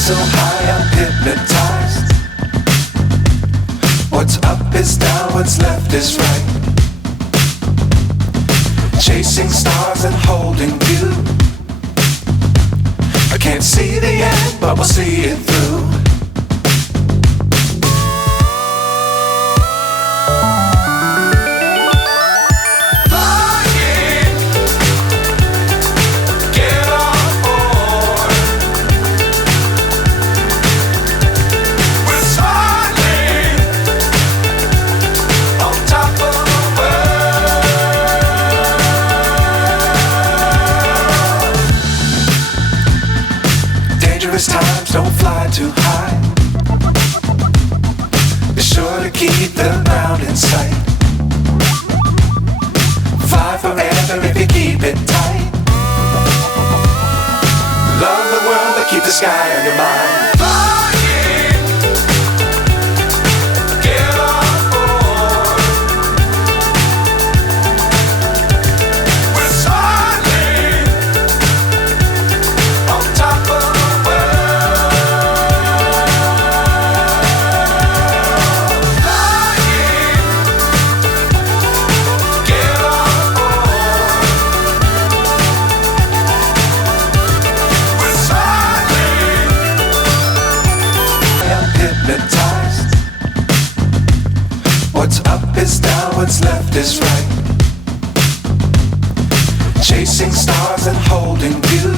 So high I'm hypnotized. What's up is down, what's left is right. Chasing stars and holding you. I can't see the end, but we'll see it through. Times don't fly too high. Be sure to keep the ground in sight. Fly forever if you keep it tight. Love the world but keep the sky on your mind. What's up is down, what's left is right. Chasing stars and holding you.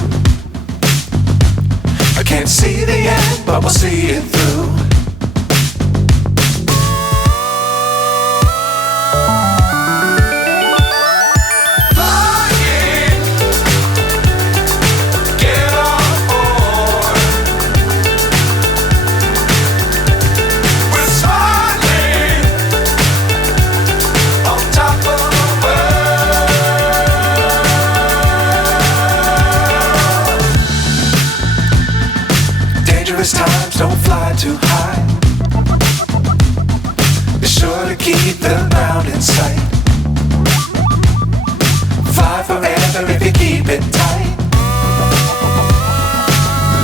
I can't see the end, but we'll see it through. Times don't fly too high. Be sure to keep the ground in sight. Fly forever if you keep it tight.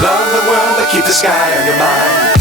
Love the world but keep the sky on your mind.